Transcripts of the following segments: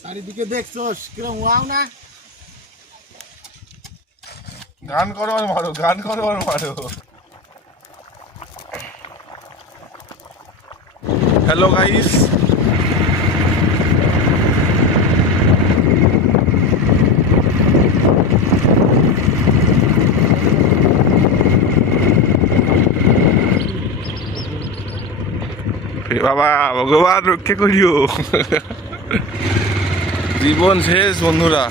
চারিদিকে দেখছোস কিরম ওয়াও না। গান করো আর মারো, গান করো আর মারো। হ্যালো গাইস, বাবা ভগবান রক্ষে করিও। জীবন শেষ বন্ধুরা।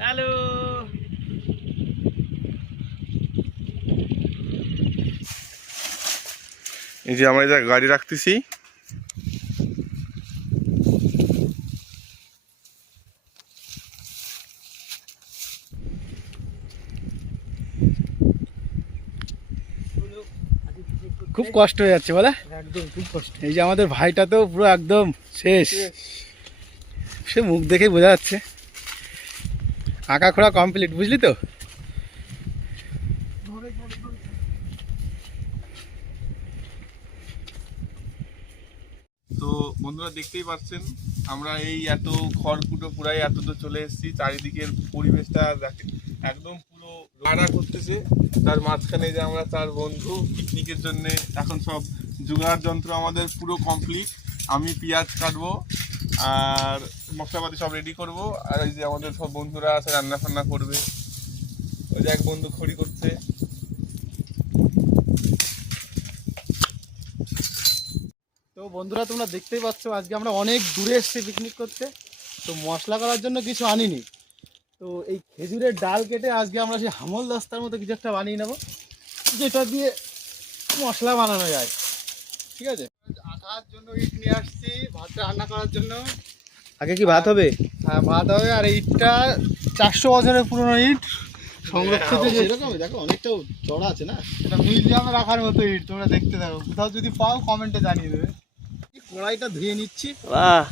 হ্যালো, এই যে আমরা এটা গাড়ি রাখতেছি, খুব কষ্ট হয়ে যাচ্ছে বলে। একদম খুব কষ্ট। এই যে আমাদের ভাইটা তো পুরো একদম শেষ, সে মুখ দেখে বোঝা যাচ্ছে। আঁকা খোড়া কমপ্লিট, বুঝলি তো। তো বন্ধুরা দেখতেই পাচ্ছেন আমরা এই এত খড়কুটো পুরাই এত তো চলে এসেছি। চারিদিকের পরিবেশটা একদম পুরো রাড়া করতেছে। তার মাঝখানে যে আমরা চার বন্ধু পিকনিকের জন্য এখন সব জোগাড় যন্ত্র আমাদের পুরো কমপ্লিট। আমি পেঁয়াজ কাটবো আর মশলাপাতি সব রেডি করব, আর এই যে আমাদের সব বন্ধুরা আছে রান্না ফান্না করবে। ওই যে এক বন্ধু খড়ি করছে। তো বন্ধুরা তোমরা দেখতেই পাচ্ছ আজকে আমরা অনেক দূরে এসেছি পিকনিক করতে। তো মশলা করার জন্য কিছু আনিনি। তো এই খেজুরের ডাল কেটে আজকে আমরা সেই হামল দস্তার মতো কিছু একটা বানিয়ে নেবো, যেটা দিয়ে মশলা বানানো যায়। ঠিক আছে, আটার জন্য ইট নিয়ে আসছি ভাত রান্না করার জন্য। আগে কি ভাত হবে? হ্যাঁ, ভাত হবে। আর ইটটা 400 বছরের পুরনো ইট, সংরক্ষিত। যেরকম দেখো অনেকটা চড়া আছে না, এটা মিউজিয়ামে রাখার মতো ইট। তোমরা দেখতে থাকো, কোথাও যদি পাও কমেন্টে জানিয়ে দেবে। কড়াইটা ধুয়ে নিচ্ছি। বাহ,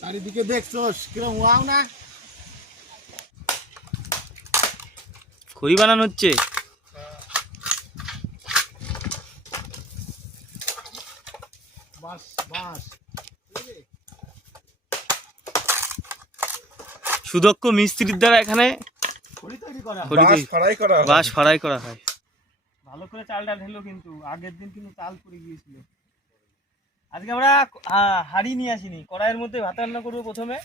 চারিদিকে দেখছোস কিরম ওয়াও না। খড়ি বানানো হচ্ছে। বাস বাস সুদক্ষ মিস্ত্রির দ্বারা এখানে খড়ি তৈরি করা। বাঁশ ফাড়াই করা হয়। বাঁশ ফাড়াই করা হয়। ভালো করে চালটা ঢেলো, কিন্তু আগের দিন কিন্তু চাল পড়ে গিয়েছিল। আজকে আমরা হাঁড়ি নিয়ে আসিনি, কড়াইয়ের মধ্যে ভাত রান্না করবো প্রথমে,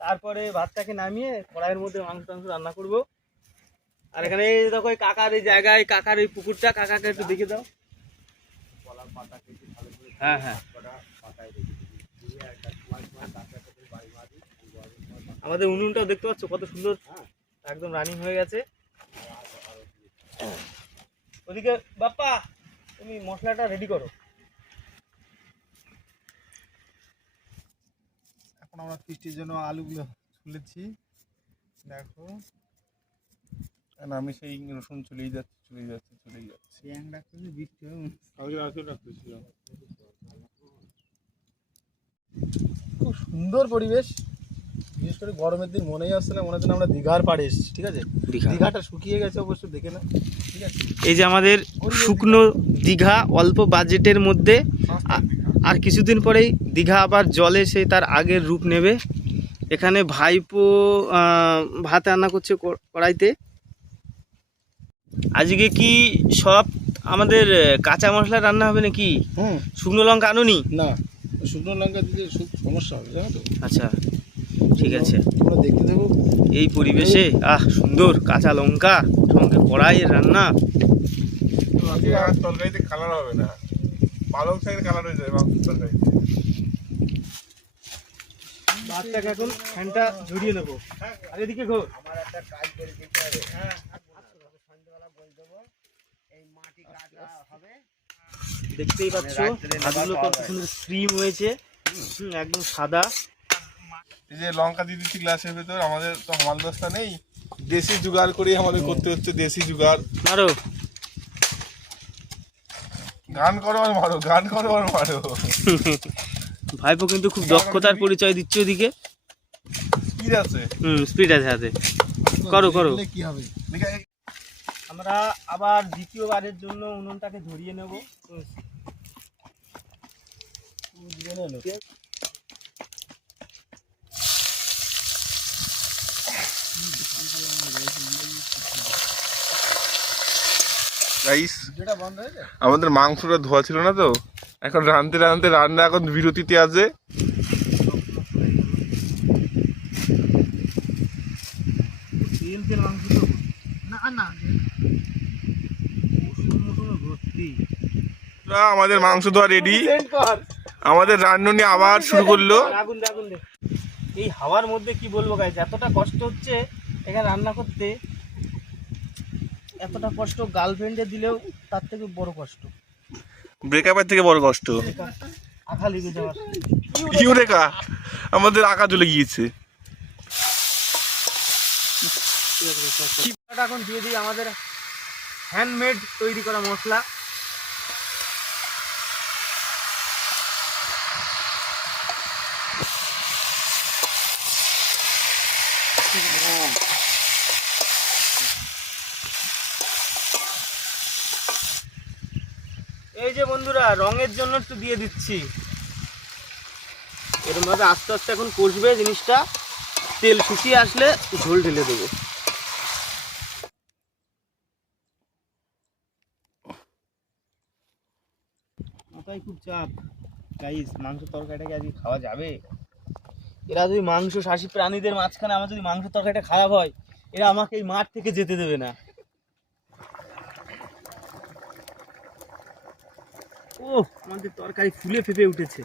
তারপরে ভাতটাকে নামিয়ে কড়াইয়ের মধ্যে মাংস টাংস রান্না করবো। আর এখানে এই দেখো এই কাকার এই জায়গায়, কাকার এই পুকুরটা, কাকাকে একটু দেখে দাও। হ্যাঁ হ্যাঁ, আমাদের উনুনটাও দেখতে পাচ্ছ কত সুন্দর, একদম রানিং হয়ে গেছে। ওদিকে বাপ্পা তুমি মশলাটা রেডি করো। এখন আমরা ফিস্টির জন্য আলুগুলো ছুলেছি, দেখো। আমি সেই রসুন চলেই যাচ্ছে। ট্যাংরা করে বৃষ্টি খুব সুন্দর পরিবেশ। বিশেষ করে গরমের দিন মনেই আসছে না, মনে হচ্ছে না আমরা দীঘার পাড়ে এসেছি। ঠিক আছে, দীঘাটা শুকিয়ে গেছে অবশ্য, দেখে না। ঠিক আছে, এই যে আমাদের শুকনো দীঘা, অল্প বাজেটের মধ্যে। আর কিছুদিন পরেই দীঘা আবার জলে সেই তার আগের রূপ নেবে। এখানে ভাইপো ভাত রান্না করছে কড়াইতে। আজকে কি সব আমাদের কাঁচা মশলা রান্না হবে নাকি? শুকনো লঙ্কা আনুনি? না, শুকনো লঙ্কা দিলে সমস্যা হবে, জানো তো। আচ্ছা ঠিক আছে, তোমরা দেখতে থাকো। এই পরিবেশে সুন্দর কাঁচা লঙ্কা সঙ্গে কড়াইয়ের রান্না। তরকারিতে কালার হবে না, পালং শাকের কালার হয়ে যায় মাংস তরকারিতে। ভাতটাকে এখন ফ্যানটা ঝরিয়ে নেবো। আর এদিকে ঘোর, আমার একটা কাজ করে দিতে হবে। সন্ধ্যাবেলা বল দেবো, এই মাটি কাটা হবে। দেখতেই পাচ্ছ ভাতগুলো কত সুন্দর স্ট্রিম হয়েছে, একদম সাদা। এই যে লঙ্কা দিয়ে দিচ্ছি গ্লাসের ভেতর। আমাদের তো হামাল দস্তা নেই, দেশি জুগাড় করেই আমাদের করতে হচ্ছে, দেশি জুগাড়। মারো গান করো আর মারো, গান করো আর মারো। ভাইপো কিন্তু খুব দক্ষতার পরিচয় দিচ্ছে ওদিকে। স্পিড আছে। স্পিড আছে হাতে। করো করো। দেখলে কি হবে? আমরা আবার দ্বিতীয়বারের জন্য উনুনটাকে ধরিয়ে নেব। গাইস, যেটা বন্ধ হয়েছে আমাদের মাংসটা ধোয়া ছিল না তো, এখন রাঁধতে রাঁধতে রান্না এখন বিরতিতে আছে। তেল তেল মাংস তো না না ভর্তি। আমাদের মাংস ধোয়া রেডি, আমাদের রান্নানি আবার শুরু করলো। আগুন দে আগুন দে। এই হাওয়ার মধ্যে কি বলবো গাইস, এতটা কষ্ট হচ্ছে এখানে রান্না করতে, এতটা কষ্ট গার্লফ্রেন্ডে দিলেও তার থেকে বড় কষ্ট, ব্রেকআপের থেকে বড় কষ্ট। আঘা লেগে যাওয়ার। ইউরেকা, আমাদের আঁকা চলে গিয়েছে। এখন দিয়ে দিই আমাদের হ্যান্ডমেড তৈরি করা মশলা। এই যে বন্ধুরা, রঙের জন্য একটু দিয়ে দিচ্ছি। এরকম ভাবে আস্তে আস্তে এখন কষবে জিনিসটা, তেল শুকিয়ে আসলে ঝোল ঢেলে দেবো। মাথায় খুব চাপ গাইস, মাংস তরকারিটাকে আজকে খাওয়া যাবে? এরা যদি মাংস শাসী প্রাণীদের মাঝখানে আমার যদি মাংস তরকারিটা খারাপ হয়, এরা আমাকে এই মাঠ থেকে যেতে দেবে না। ও আমাদের তরকারি ফুলে ফেপে উঠেছে।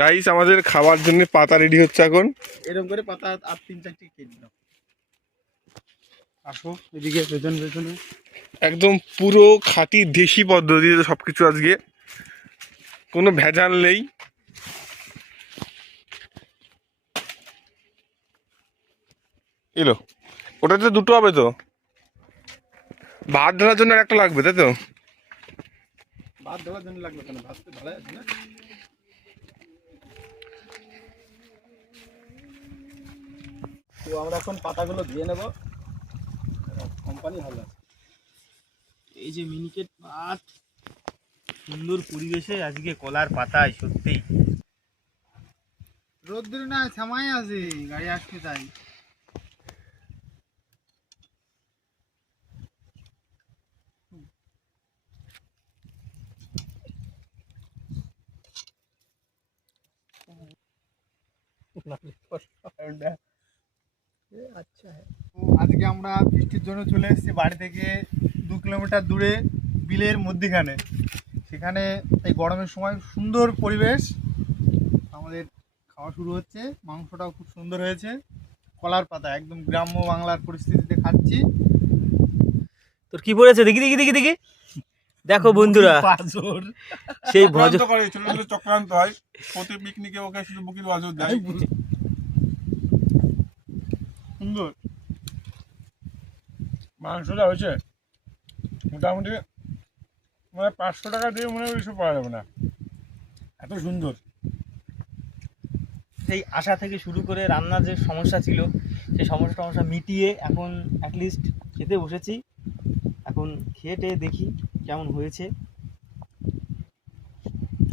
গাইস, আমাদের খাবার জন্য পাতা রেডি হচ্ছে এখন। এরকম করে পাতা আর 3-4টি কেটে দাও। আসো এদিকে, পেছন পেছনে। একদম পুরো খাঁটি দেশি পদ্ধতিতে সবকিছু, আজকে কোনো ভেজাল নেই। এলো, ওটাতে দুটো হবে তো? ভাত ঢালার জন্য আর একটা লাগবে, তাই তো? ভাত দেওয়ার জন্য লাগবে কেন? ভাত তো ভালো আছে না? তো আমরা এখন পাতাগুলো ধুয়ে নেব, কোম্পানি ভালো আছে। এই যে মিনিকেট ভাত, সুন্দর পরিবেশে আজকে কলার পাতায়, সত্যি রোদ্দুর না ছামাই আছে, গাড়ি আসতে তাই। আচ্ছা, আজকে আমরা বৃষ্টির জন্য চলে এসেছি বাড়ি থেকে 2 কিলোমিটার দূরে বিলের মধ্যিখানে। সেখানে এই গরমের সময় সুন্দর পরিবেশ, আমাদের খাওয়া শুরু হচ্ছে। মাংসটাও খুব সুন্দর হয়েছে, কলার পাতা, একদম গ্রাম্য বাংলার পরিস্থিতিতে খাচ্ছি। তোর কি পড়েছে? দেখি দেখি দেখি দেখি, দেখো বন্ধুরা, পাঁচর সেই ভজ চক্রান্ত হয় প্রতি পিকনিকে, ওকে শুধু বুকির বাজর দেয়। সুন্দর মাংসটা হয়েছে মোটামুটি, মানে 500 টাকা দিয়ে মনে হয় এসব পাওয়া যাবে না, এত সুন্দর। সেই আশা থেকে শুরু করে রান্নার যে সমস্যা ছিল, সেই সমস্যা মিটিয়ে এখন অ্যাটলিস্ট খেতে বসেছি। এখন খেয়ে টেয়ে দেখি কেমন হয়েছে।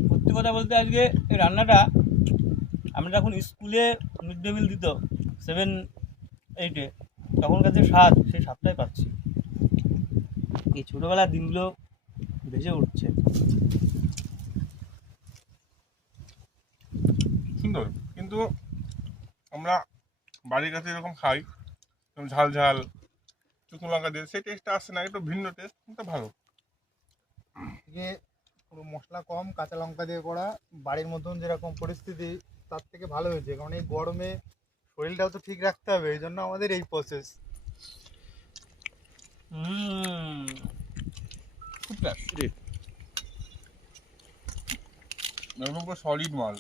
সত্যি কথা বলতে আজকে এই রান্নাটা, আমরা যখন স্কুলে মিড ডে মিল দিত 7-8-এ, তখনকার যে স্বাদ, সেই স্বাদটাই পাচ্ছি। এই ছোটোবেলার দিনগুলো ভেসে উঠছে। সুন্দর, কিন্তু আমরা বাড়ির কাছে এরকম খাই, ঝাল ঝাল শুকনো লঙ্কা দিয়ে, সেই টেস্টটা আসছে না, একটু ভিন্ন টেস্ট, কিন্তু ভালো। যে পুরো মশলা কম, কাঁচা লঙ্কা দিয়ে করা, বাড়ির মতন যেরকম পরিস্থিতি তার থেকে ভালো হয়েছে। কারণ এই গরমে শরীরটাও তো ঠিক রাখতে হবে, এই জন্য আমাদের এই প্রসেস। একদম পুরো সলিড মাল।